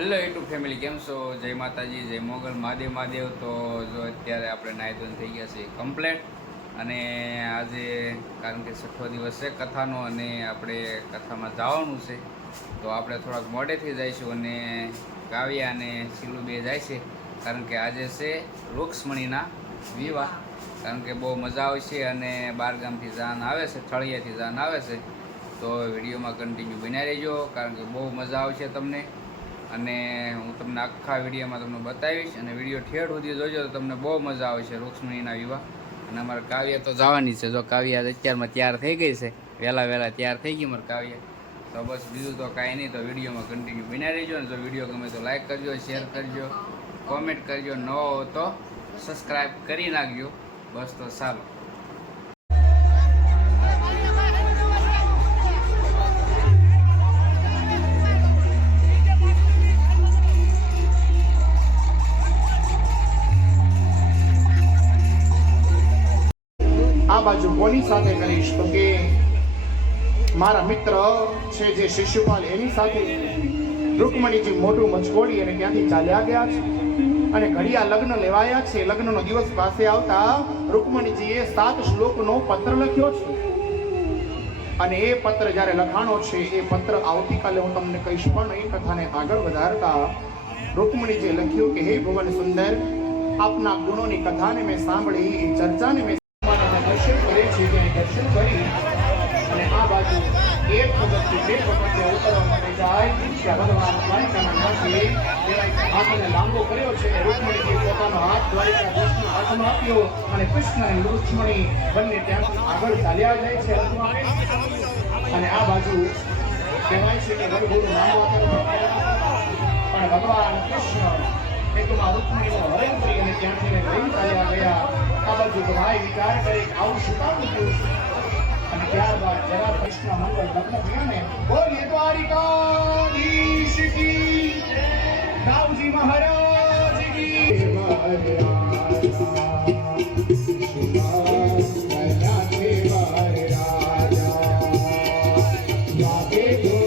Hello YouTube family કેમ છો? જય માતાજી, જય મોગલ, મહાદેવ મહાદેવ. તો જો અત્યારે આપણે ધોઈને થઈ ગયા છે કમ્પ્લેટ અને આજે કારણ કે છઠ્ઠો દિવસ છે કથાનો અને આપણે કથામાં જવાનું છે, તો આપણે થોડાક મોડેથી જઈશું અને કાવ્યા અને શીલું બે જાય છે. કારણ કે આજે છે રૂક્ષ્મણીના વિવાહ. કારણ કે બહુ મજા આવશે અને બારગામથી જાન આવે છે, થળિયાથી જાન આવે છે. તો વિડીયોમાં કન્ટિન્યુ બનાવી રહેજો, કારણ કે બહુ મજા આવશે તમને. અને હું તમને આખા વિડીયોમાં તમને બતાવીશ અને વીડિયો ઠેઠ સુધી જોજો તો તમને બહુ મજા આવશે રૂક્ષ્મણીના વિવાહ. અને અમારે કાવ્ય તો જવાની છે. જો કાવ્ય અત્યારમાં તૈયાર થઈ ગઈ છે, વહેલા વહેલા તૈયાર થઈ ગઈ મારે કાવ્ય. તો બસ બીજું તો કાંઈ નહીં, તો વિડીયોમાં કન્ટિન્યુ બિના રહેજો અને જો વીડિયો ગમે તો લાઈક કરજો શેર કરજો કોમેન્ટ કરજો. ન હો તો સબસ્ક્રાઈબ કરી નાખજો. બસ તો ચાલો. બાજુ કોની સાથે કરીશ. તો કે મારા મિત્ર છે જે શિશુપાલ, એની સાથે રૂકમણીજી મોઢું મચકોડી અને ત્યાંથી ચાલ્યા ગયા છે. અને ઘડિયા લગ્ન લેવાયા છે. લગ્નનો દિવસ પાસે આવતા રૂકમણીજીએ સાત શ્લોકનો પત્ર લખ્યો છે. અને એ પત્ર જ્યારે લખાણો છે, એ પત્ર આવતીકાલે હું તમને કહીશ, પણ એ કથાને આગળ વધારતા રૂકમણીજીએ લખ્યું કે, હે ભુવન સુંદર, આપના ગુણોની કથાને મેં સાંભળી, એ ચર્ચાને મેં ભગવાનના દર્શન કરે છે ત્યાં દર્શન કરી અને આ બાજુ એક પગથિયું બે પગથિયાં ઉતરવા માટે જાય ત્યાં ભગવાન દ્વારિકાના નાથે હાથને લાંબો કર્યો છે અને પોતાનો હાથ દ્વારિકા કૃષ્ણ હાથમાં આપ્યો અને કૃષ્ણ અને રૂક્ષ્મણી બંને ત્યાં આગળ ચાલ્યા જાય છે અને આ બાજુ કહેવાય છે કે વરઘોડું નામ પણ ભગવાન કૃષ્ણ એકમાં રૂકમણીનો અને ત્યાંથી ગયા. આ બાજુ ભાઈ વિચાર કરે આવું શું કામ થયું? ત્યારબાદ જરા કૃષ્ણ મંગળ લગ્ન થયા ને બોલીએ દ્વારિકાધીશ કી રાવજી મહારાજ કી. રાજાઓના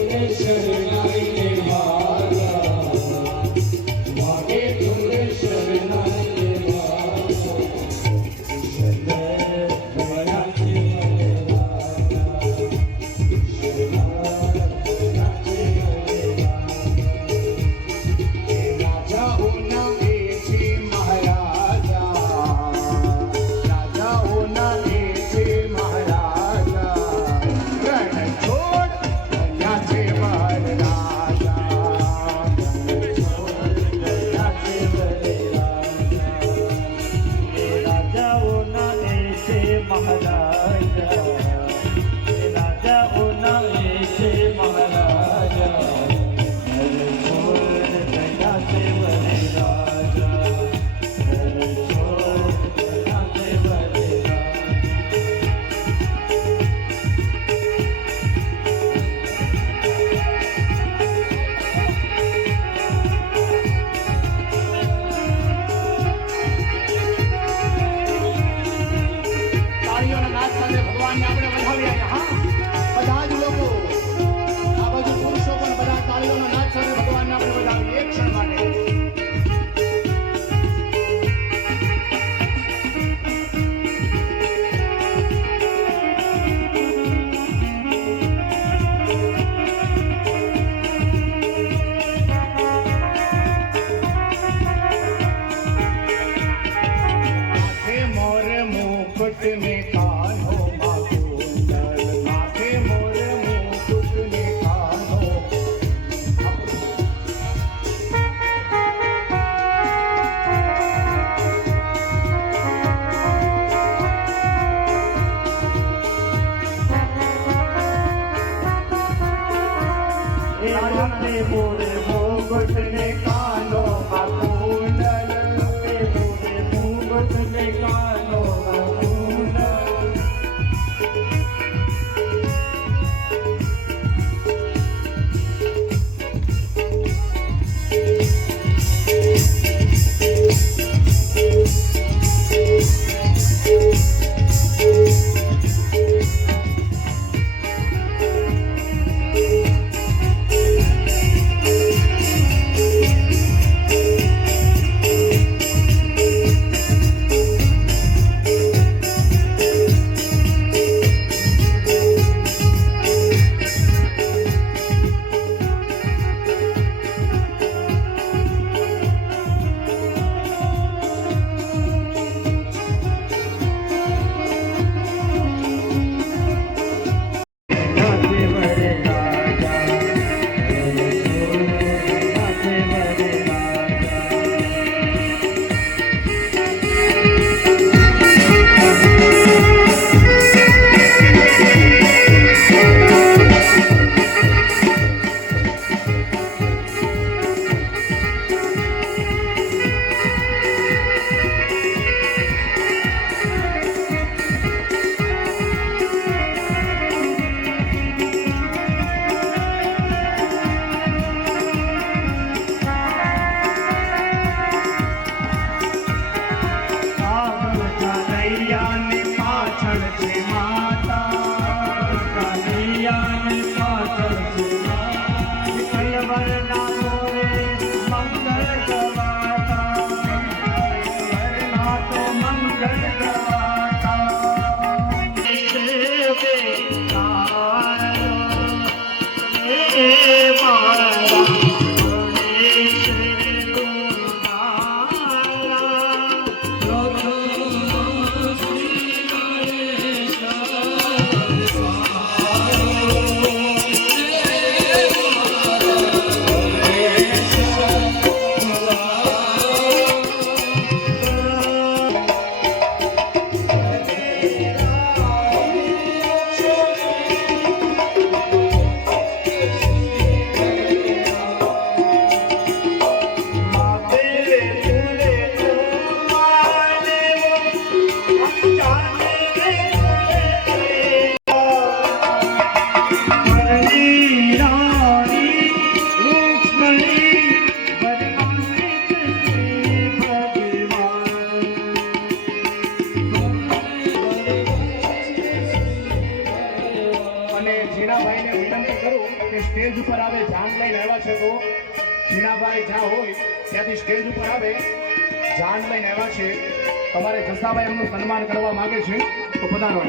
ત્યાંથી સ્ટેજ ઉપર આવે જાન લઈને આવ્યા છે. તમારે જસાભાઈ એમનું સન્માન કરવા માગે છે, તો પધારો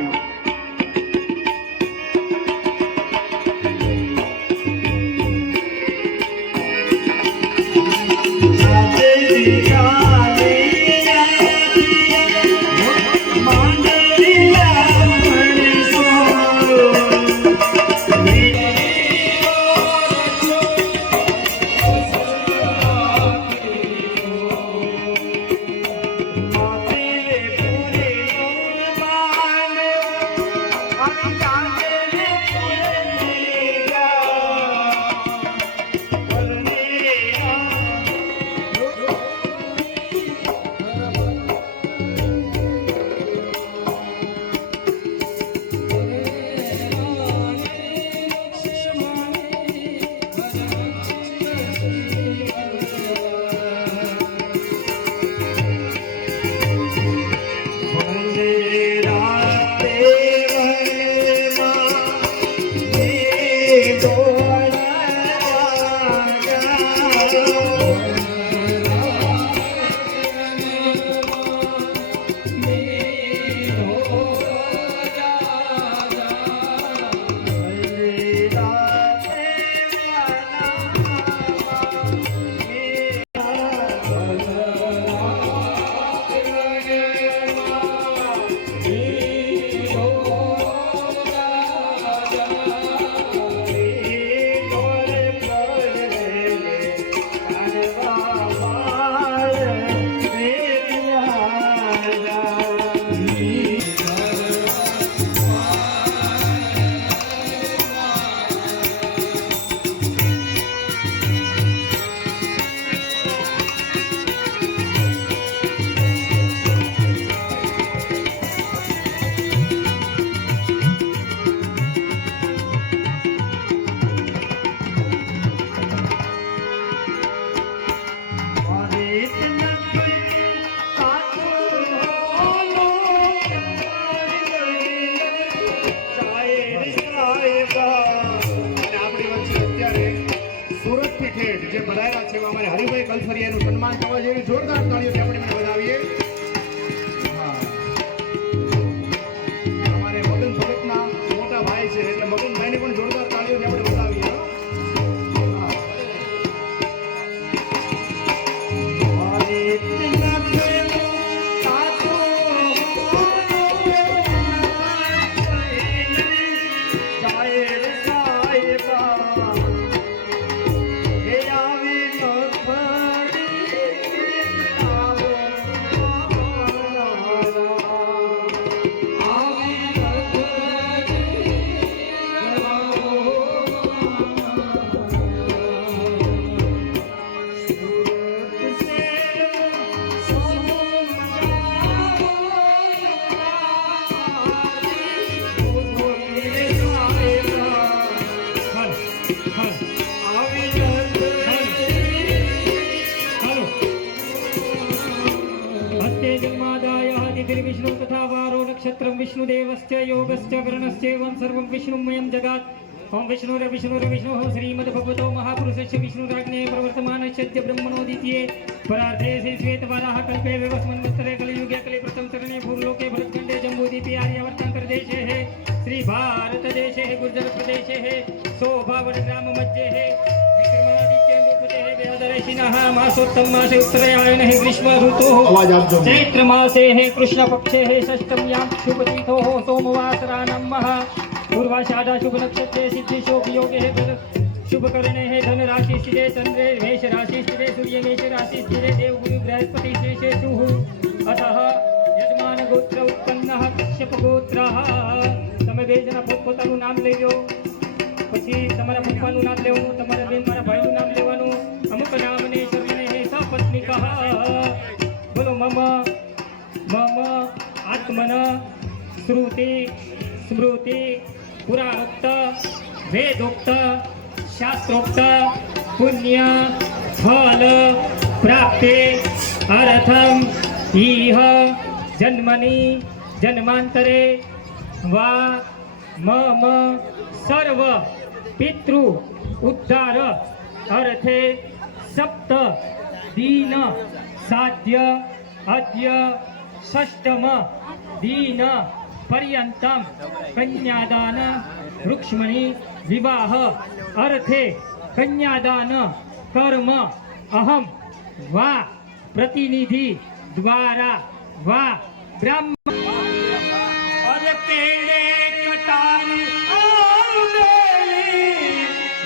विष्णुमयं जगात्। ओम विष्णुर विष्णुर विष्णु श्रीमद्भगवतो महापुरुषस्य विष्णुराज्ञे प्रवर्तमानश्च ब्रह्मणोदित्ये परार्थे श्री श्वेतवाराः कल्पे कलयुगे कले प्रथम चरणे भूलोके भरतखण्डे जम्बूदीपे आर्यावर्तान्तर्देशे श्रीभारतदेशे गुर्जरप्रदेशे शोभावनग्राममध्ये मासोत्तमासे ग्राम ग्रीष्म ऋतु चैत्र मासे कृष्ण पक्षे षष्टम्यां शुभतीथो सोमवासरा नमः पूर्वाषाढ़ा शुभ नक्षत्रे सिद्धि शोभ योगे हे धन शुभ करणे हे धन राशि स्थिरे चंद्रे मेष राशि स्थिरे सूर्य मेष राशि स्थिरे देव गुरु बृहस्पति श्रेषेषु अतः યજમાન ગોત્ર ઉત્પન્ન કશ્યપ ગોત્ર તમે બે જણા પોતપોતાનું નામ લઈ લો પછી તમારા પપ્પાનું નામ લેવાનું તમારા બેન મારા ભાઈનું નામ લેવાનું અમુક નામને શરણે હે સપત્નિક બોલો મમ મમ આત્મન શ્રુતિ સ્મૃતિ પુરાણોક્ત, વેદોક્ત, શાસ્ત્રોક્ત, પુણ્ય ફલ પ્રાપ્તે અર્થમ ઇહ જન્મની, જન્માંતરે વા, મમ, સર્વ, પિતૃ, ઉદ્ધાર, અર્થે સપ્ત, દીન, સાધ્ય, અદ્ય ષષ્ટમ દીન પર્યંતમ કન્યાદાન વૃક્ષમણી વિવાહ અર્થે કન્યાદાન કર્મ અહમ વા પ્રતિનિધિ દ્વારા વા બ્રાહ્મણ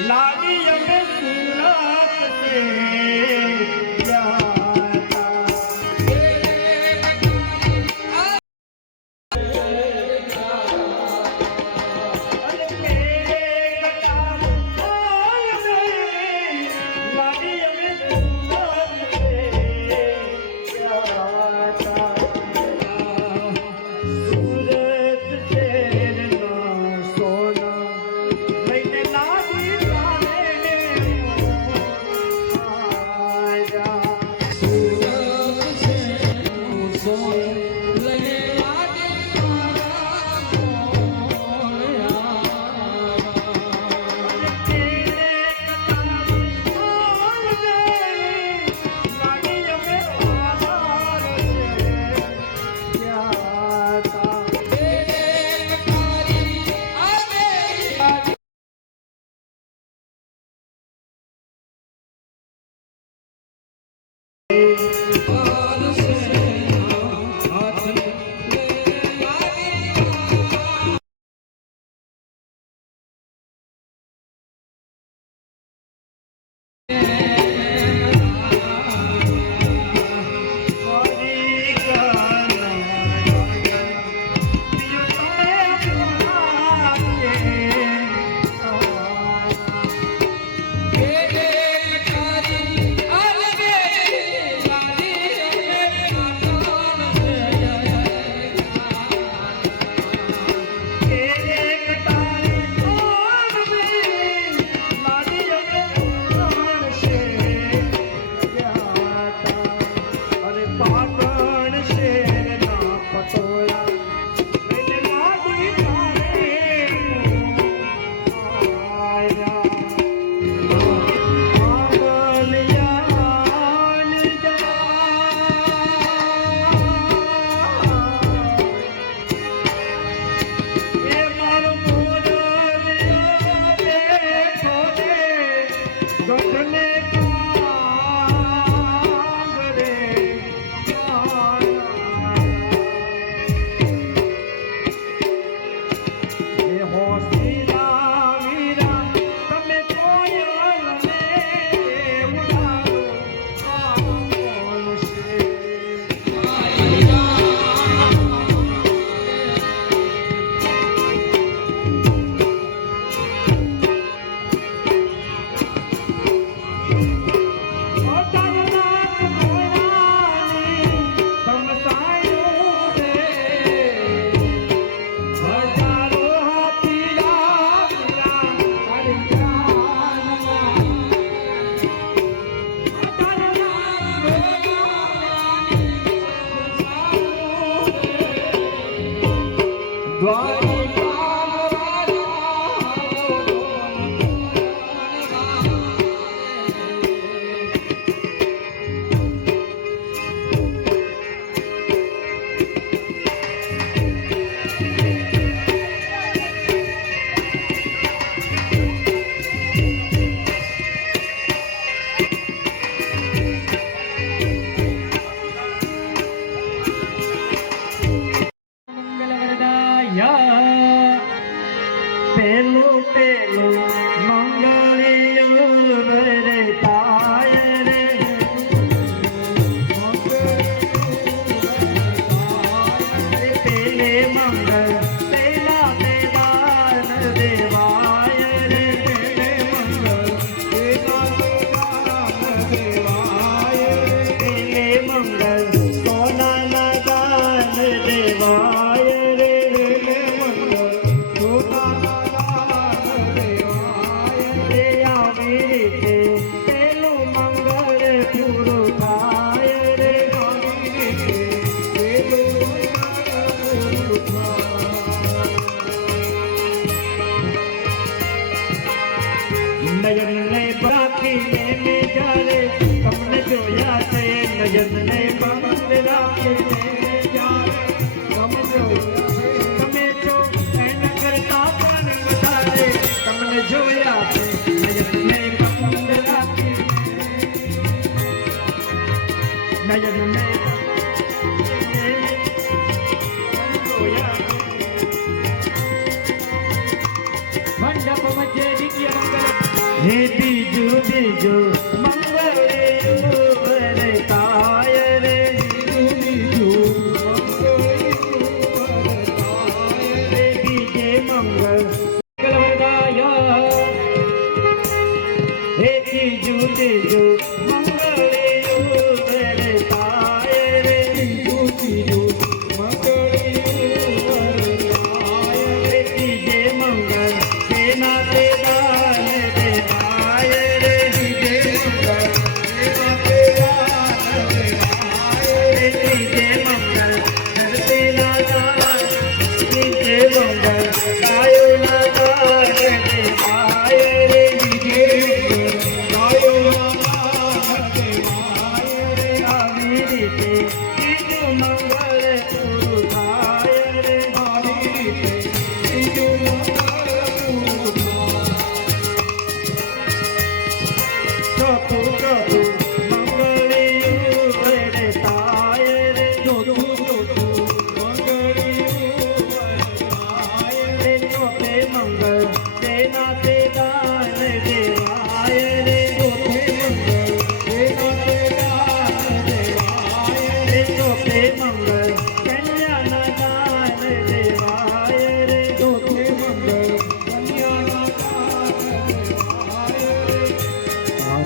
લાગી મંગલ હે બીજું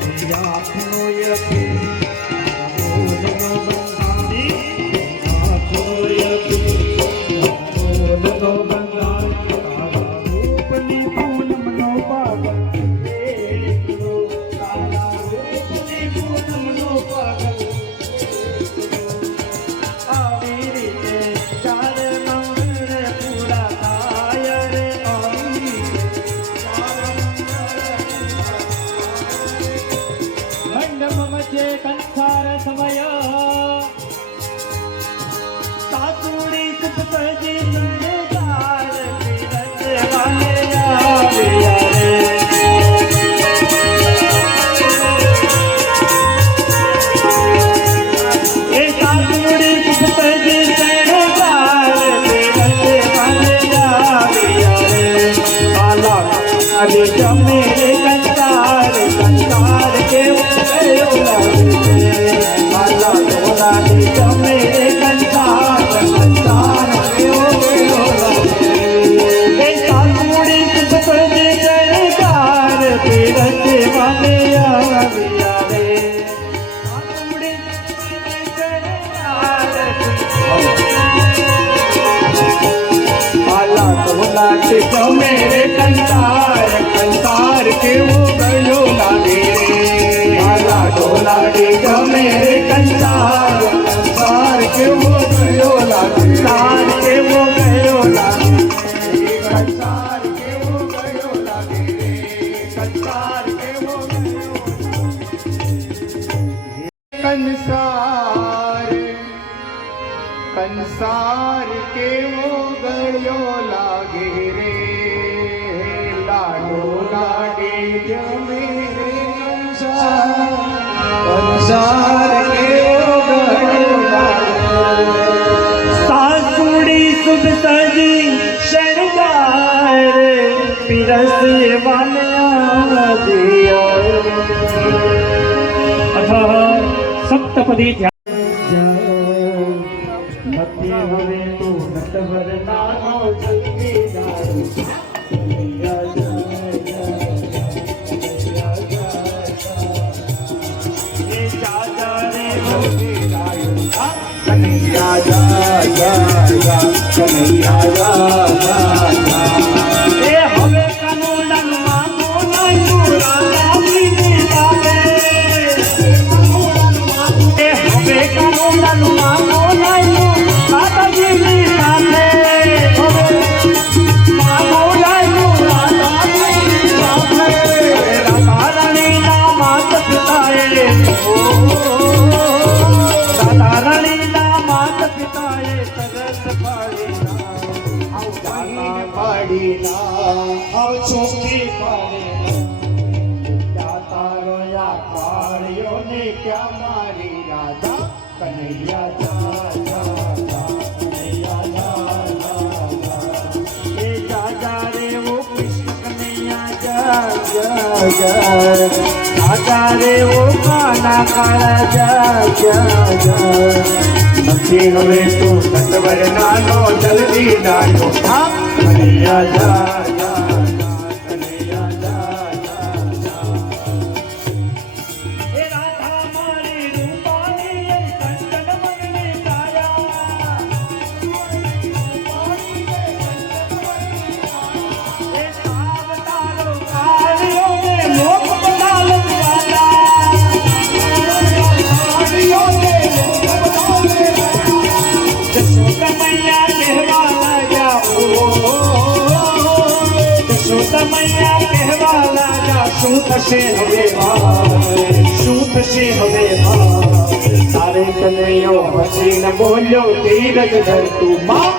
આંખનો યકી Kapalit, ya. પાડે ક્યાં તારો યા પાડ્યો ને ક્યાં મારી રાધા કનૈયા જા કનૈયા જા એ જા રે ઓ કૃષ્ણ કનૈયા જા જા જા જા જા રે ઓ કાના કાળા જા જા જા નથી હવે તું સતવર નાનો જલ્દી નાનો હા કનૈયા જા થશે હવે શું થશે હવે તારે કનૈયો હસીને બોલ્યો ધીરજ ધર તું માં.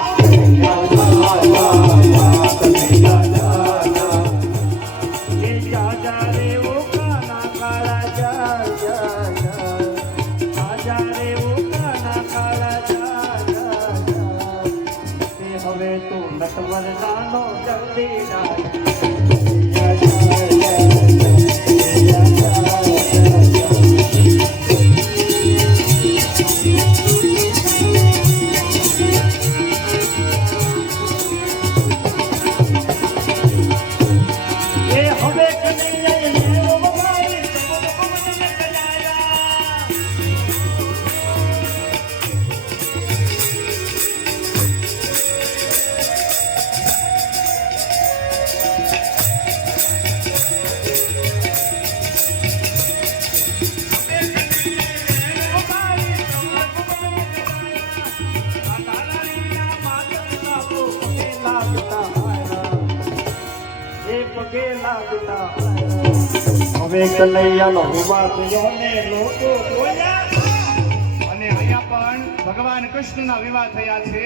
અને અહીંયા પણ ભગવાન કૃષ્ણના વિવાહ થયા છે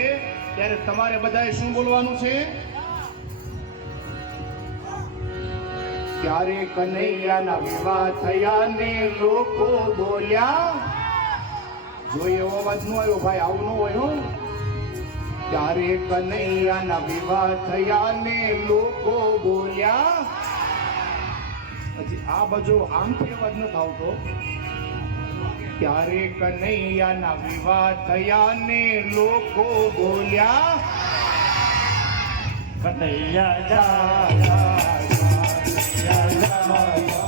ત્યારે તમારે બધાએ શું બોલવાનું છે ત્યારે કનૈયાના વિવાહ થયા ને લોકો બોલ્યા જો એવો અવાજ ન આવ્યો ભાઈ આવું ન હોય ત્યારે કનૈયાના વિવાહ થયા ને લોકો બોલ્યા પછી આ બાજુ આમથી અવાજ ન આવતો ત્યારે કનૈયાના વિવાહ થયા ને લોકો બોલ્યા, કનૈયા જા જા જા જા.